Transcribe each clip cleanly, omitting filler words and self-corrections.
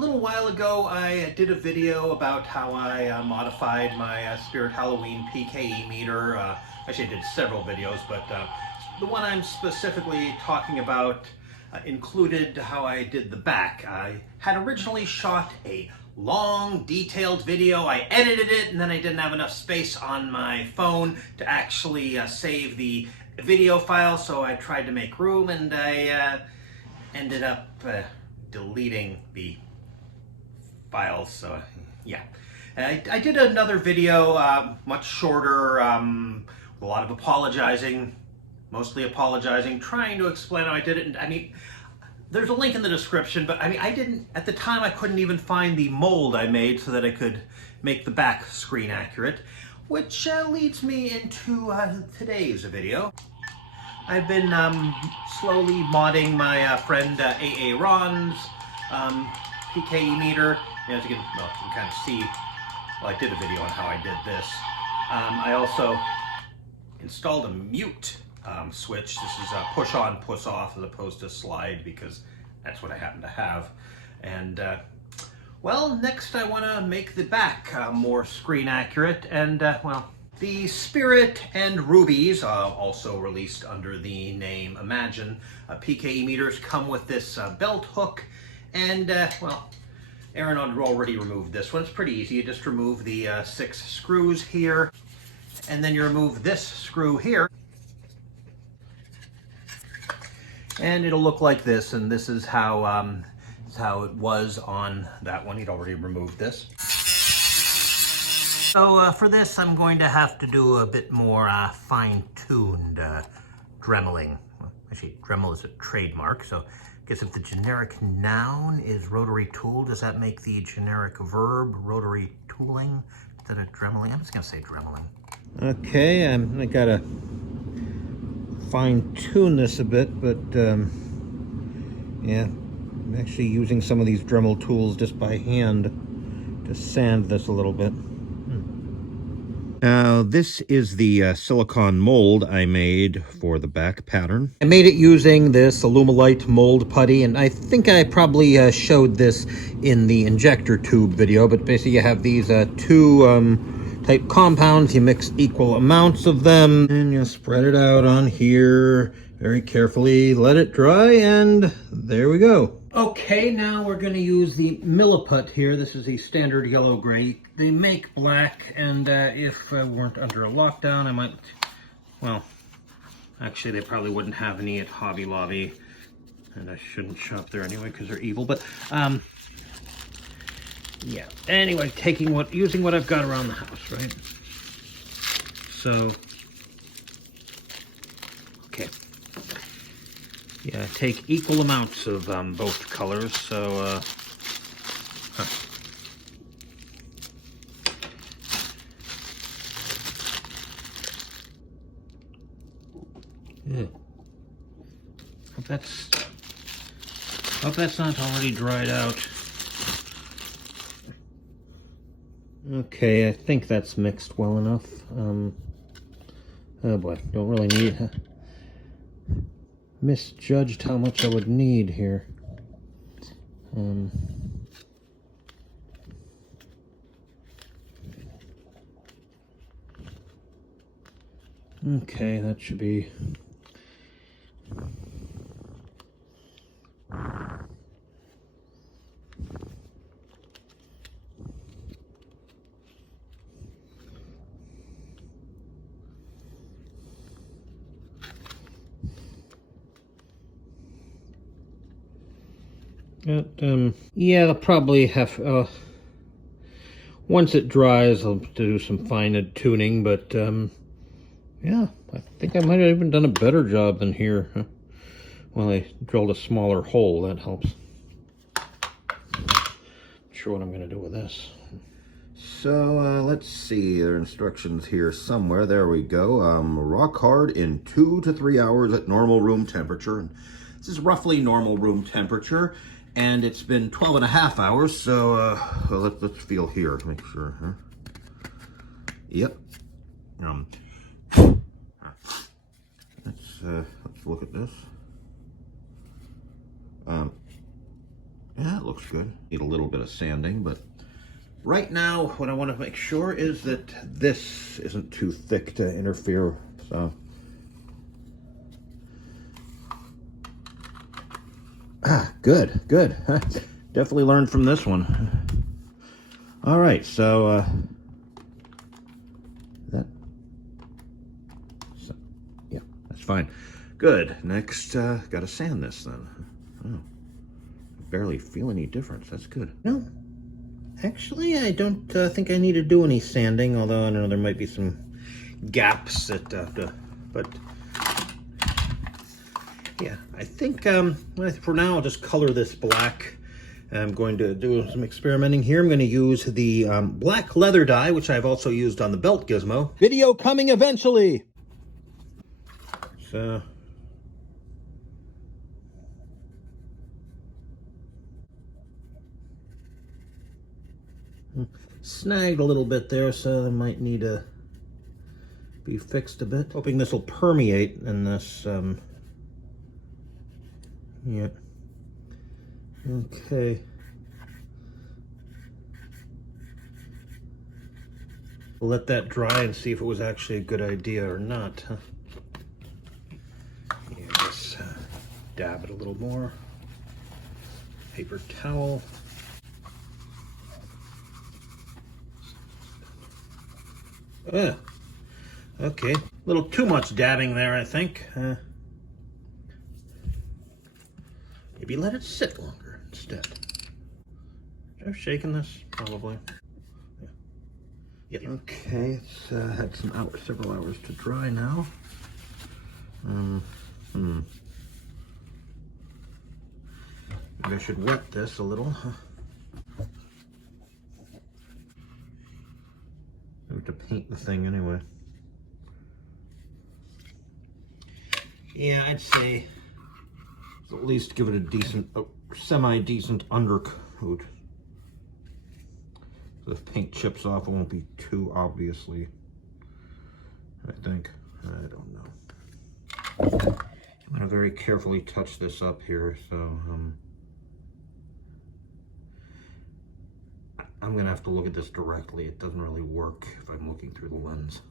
little while ago, I did a video about how I modified my Spirit Halloween PKE meter. Actually, I did several videos, but the one I'm specifically talking about included how I did the back. I had originally shot a long, detailed video. I edited it, and then I didn't have enough space on my phone to actually save the video file, so I tried to make room, and I ended up deleting the files. So yeah, I did another video, much shorter, with a lot of apologizing, mostly apologizing, trying to explain how I did it. And I mean, there's a link in the description, but I mean, I didn't, at the time I couldn't even find the mold I made so that I could make the back screen accurate, which leads me into today's video. I've been slowly modding my friend AA Ron's PKE meter. As you can kind of see, well, I did a video on how I did this. I also installed a mute switch. This is a push on, push off as opposed to slide, because that's what I happen to have. And well, next I want to make the back more screen accurate. And well, the Spirit and Rubie's, also released under the name Imagine, PKE meters come with this belt hook. And well, Aaron already removed this one. It's pretty easy. You just remove the 6 screws here, and then you remove this screw here, and it'll look like this. And this is how it was on that one. He'd already removed this. So for this, I'm going to have to do a bit more fine-tuned dremeling. Well, actually, Dremel is a trademark, so I guess if the generic noun is rotary tool, does that make the generic verb rotary tooling instead of dremeling? I'm just going to say dremeling. Okay, I gotta fine-tune this a bit, but yeah, I'm actually using some of these Dremel tools just by hand to sand this a little bit. Now, this is the silicone mold I made for the back pattern. I made it using this Alumilite mold putty, and I think I probably showed this in the injector tube video, but basically you have these two type compounds. You mix equal amounts of them, and you spread it out on here very carefully, let it dry, and there we go. Okay, now we're going to use the Milliput here. This is a standard yellow gray. They make black, and if I weren't under a lockdown, I might, well, actually they probably wouldn't have any at Hobby Lobby, and I shouldn't shop there anyway because they're evil, but yeah. Anyway, using what I've got around the house, right? So, okay. Yeah, take equal amounts of both colors, so, yeah. Hope that's not already dried out. Okay, I think that's mixed well enough. Oh boy, don't really need... misjudged how much I would need here. Okay, that should be... yeah, I'll probably have, once it dries, I'll do some fine tuning, but, yeah, I think I might have even done a better job than here. Well, I drilled a smaller hole, that helps. Not sure what I'm going to do with this. So, let's see, there are instructions here somewhere. There we go. Rock hard in 2 to 3 hours at normal room temperature. And this is roughly normal room temperature. And it's been 12.5 hours, so let's feel here to make sure. Huh? Yep. Let's look at this. Yeah, it looks good. Need a little bit of sanding, but right now what I want to make sure is that this isn't too thick to interfere. So good. Definitely learned from this one. All right, so yeah, that's fine. Good. Next, gotta sand this then. Oh, barely feel any difference. That's good. No, actually, I don't think I need to do any sanding. Although I know there might be some gaps that, but yeah, I think for now I'll just color this black. I'm going to do some experimenting here. I'm going to use the black leather dye, which I've also used on the belt gizmo. Video coming eventually. So snagged a little bit there, so I might need to be fixed a bit. Hoping this will permeate in this. Yeah. Okay. We'll let that dry and see if it was actually a good idea or not. Yeah, just dab it a little more. Paper towel. Okay. A little too much dabbing there, I think. Maybe let it sit longer instead. Should I have shaken this? Probably. Yeah. Okay, it's had several hours to dry now. Maybe I should wet this a little. I have to paint the thing anyway. Yeah, I'd say at least give it a decent, semi-decent undercoat. So if paint chips off, it won't be too obviously, I think. I don't know. I'm gonna very carefully touch this up here, so I'm gonna have to look at this directly. It doesn't really work if I'm looking through the lens.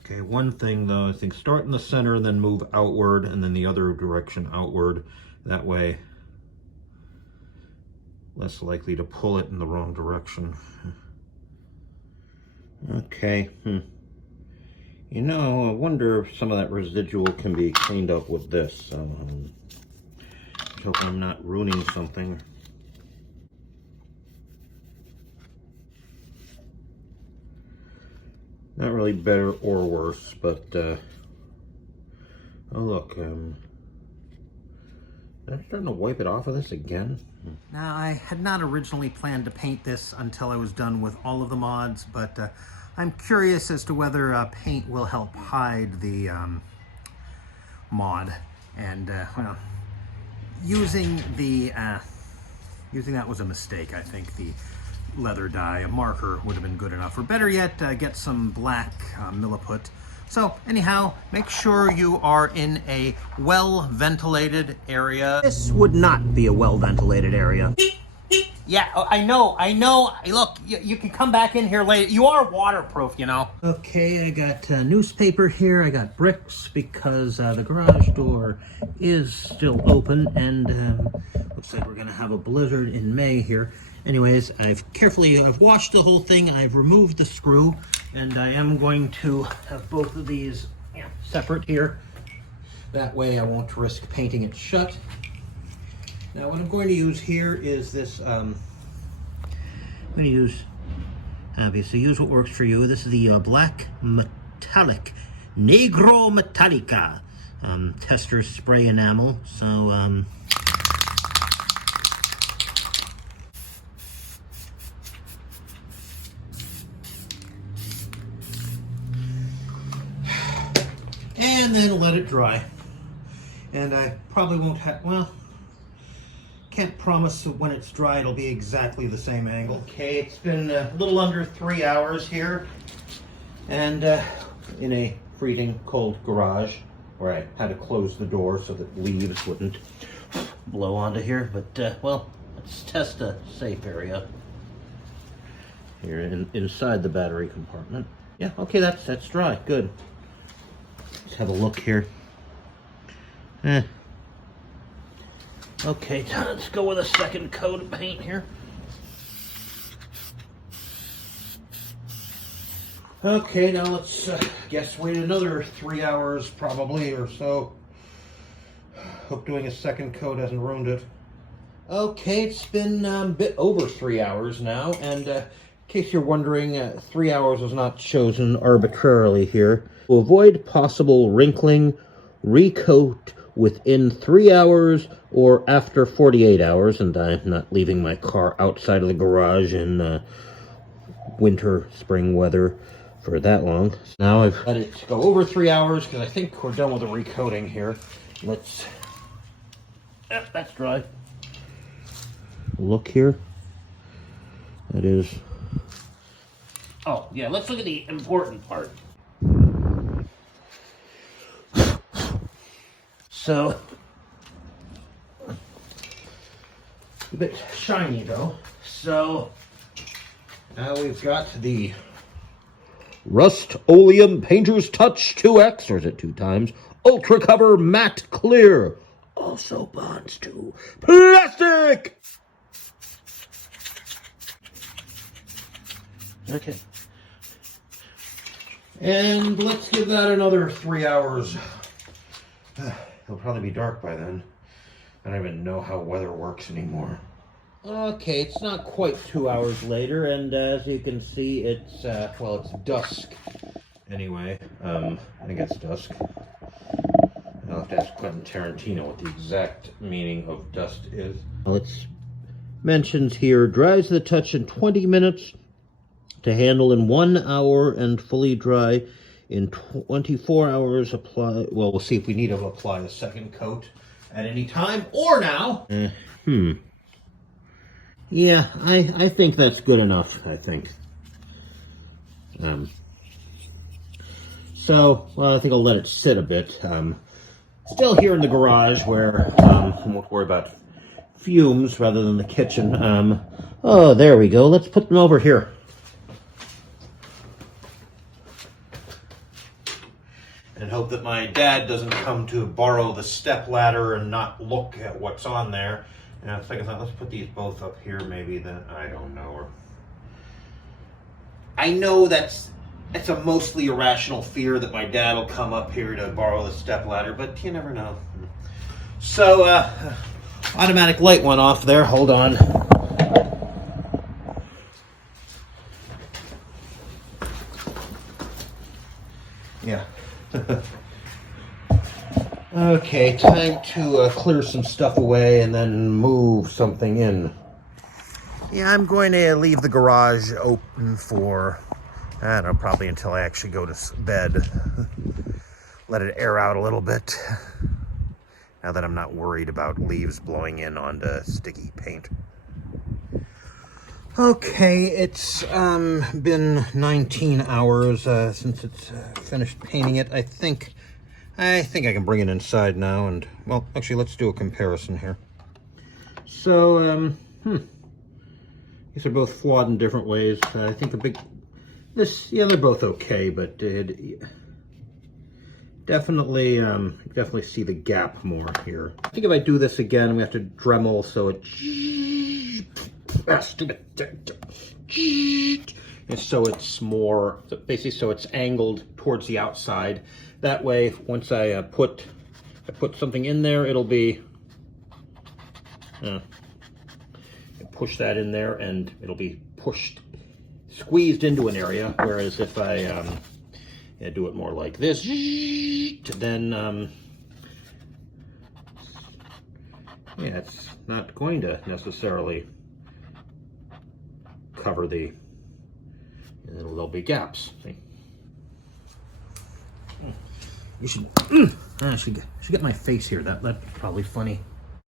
Okay, one thing though, I think start in the center and then move outward and then the other direction outward. That way, less likely to pull it in the wrong direction. Okay, You know, I wonder if some of that residual can be cleaned up with this. So, I hope I'm not ruining something. Not really better or worse, but, oh look, I'm starting to wipe it off of this again. Now, I had not originally planned to paint this until I was done with all of the mods, but I'm curious as to whether paint will help hide the mod. And, well, using that was a mistake. I think the leather dye, a marker, would have been good enough. Or better yet, get some black milliput. So anyhow, make sure you are in a well-ventilated area. This would not be a well-ventilated area. Yeah, I know. Look, you can come back in here later. You are waterproof, you know. Okay, I got newspaper here. I got bricks because the garage door is still open, and looks like we're gonna have a blizzard in May here. Anyways, I've washed the whole thing. I've removed the screw, and I am going to have both of these separate here. That way I won't risk painting it shut. Now what I'm going to use here is this, I'm going to use, obviously use what works for you. This is the black metallic, Negro Metallica tester spray enamel. So, and then let it dry. And I probably won't have, well, can't promise when it's dry it'll be exactly the same angle. Okay, it's been a little under 3 hours here, and in a freezing cold garage where I had to close the door so that leaves wouldn't blow onto here. But well, Let's test a safe area. Here inside the battery compartment. Yeah, okay, that's dry. Good. Let's have a look here. Okay, let's go with a second coat of paint here. Okay, now let's guess wait another 3 hours probably or so. Hope doing a second coat hasn't ruined it. Okay, it's been a bit over 3 hours now, and in case you're wondering, 3 hours was not chosen arbitrarily here. To avoid possible wrinkling, recoat within 3 hours or after 48 hours, and I'm not leaving my car outside of the garage in winter, spring weather for that long. Now I've let it go over 3 hours because I think we're done with the recoating here. Let's, that's dry. Look here. That is, oh yeah, let's look at the important part. So, a bit shiny though. So, now we've got the Rust-Oleum Painter's Touch 2X, or is it 2 times? Ultra Cover Matte Clear. Also bonds to plastic! Okay. And let's give that another 3 hours. It'll probably be dark by then. I don't even know how weather works anymore. Okay, it's not quite 2 hours later, and as you can see, it's, well, it's dusk. Anyway, I think it's dusk. I'll have to ask Quentin Tarantino what the exact meaning of dust is. Well, it's mentions here, dries the touch in 20 minutes, to handle in 1 hour, and fully dry in 24 hours. Apply, well, we'll see if we need to apply a second coat at any time or now. Yeah, I think that's good enough, I think. So, well, I think I'll let it sit a bit. Still here in the garage where I won't worry about fumes rather than the kitchen. Oh, there we go. Let's put them over here. And hope that my dad doesn't come to borrow the step ladder and not look at what's on there. And I was thinking, let's put these both up here, maybe. Then I don't know. Or I know that's a mostly irrational fear that my dad will come up here to borrow the step ladder, but you never know. So, automatic light went off there. Hold on. Yeah. Okay, time to clear some stuff away and then move something in. Yeah, I'm going to leave the garage open for, I don't know, probably until I actually go to bed. Let it air out a little bit. Now that I'm not worried about leaves blowing in onto sticky paint. Okay, it's been 19 hours since it's finished painting it. I think I can bring it inside now, and well, actually, let's do a comparison here. So, these are both flawed in different ways. I think they're both okay, but definitely see the gap more here. I think if I do this again, we have to Dremel so it. And so it's more, basically, so it's angled towards the outside. That way, once I put something in there, it'll be, push that in there, and it'll be squeezed into an area. Whereas if I do it more like this, then it's not going to necessarily cover the. There'll be gaps. See? You should. I should get my face here. That's probably funny.